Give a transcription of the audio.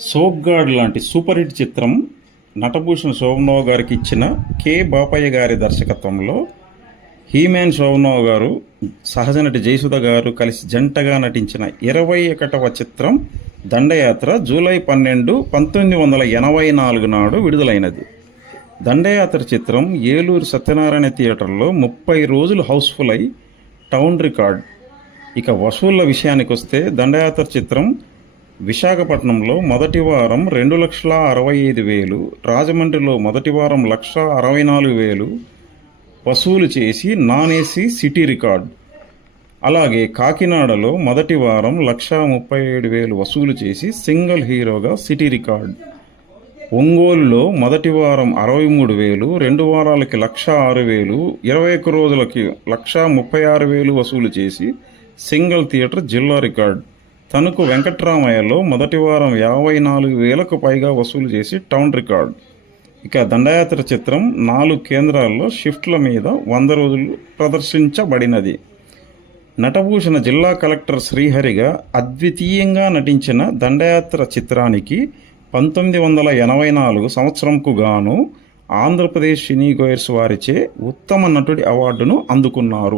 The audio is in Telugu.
సోగ్గాడ్ లాంటి సూపర్ హిట్ చిత్రం నటభూషణ్ శోభనరావు గారికి ఇచ్చిన కె బాపయ్య గారి దర్శకత్వంలో హీమేన్ శోభనరావు గారు సహజ నటి జయసుధ గారు కలిసి జంటగా నటించిన ఇరవై ఒకటవ చిత్రం దండయాత్ర జూలై పన్నెండు పంతొమ్మిది వందల ఎనభై నాలుగు నాడు విడుదలైనది. దండయాత్ర చిత్రం ఏలూరు సత్యనారాయణ థియేటర్లో ముప్పై రోజులు హౌస్ఫుల్ అయి టౌన్ రికార్డ్. ఇక వసూళ్ళ విషయానికి వస్తే దండయాత్ర చిత్రం విశాఖపట్నంలో మొదటి వారం రెండు లక్షల అరవై ఐదు వేలు రాజమండ్రిలో మొదటి వారం లక్ష అరవై నాలుగు వేలు వసూలు చేసి నాన్ ఏసీ సిటీ రికార్డ్. అలాగే కాకినాడలో మొదటి వారం లక్ష ముప్పై ఏడు వేలు వసూలు చేసి సింగిల్ హీరోగా సిటీ రికార్డ్. ఒంగోలులో మొదటి వారం అరవై మూడు వేలు రెండు వారాలకి లక్ష ఆరు వేలు ఇరవై ఒక్క రోజులకి లక్ష ముప్పై ఆరు వేలు వసూలు చేసి సింగిల్ థియేటర్ జిల్లా రికార్డ్. తణుకు వెంకట్రామయ్యలో మొదటి వారం యాభై నాలుగు వేలకు పైగా వసూలు చేసి టౌన్ రికార్డ్. ఇక దండయాత్ర చిత్రం నాలుగు కేంద్రాల్లో షిఫ్ట్ల మీద వంద రోజులు ప్రదర్శించబడినది. నటభూషణ జిల్లా కలెక్టర్ శ్రీహరిగా అద్వితీయంగా నటించిన దండయాత్ర చిత్రానికి పంతొమ్మిది వందల ఎనభై నాలుగు సంవత్సరంకు గాను ఆంధ్రప్రదేశ్ సినీ గోయర్స్ వారిచే ఉత్తమ నటుడి అవార్డును అందుకున్నారు.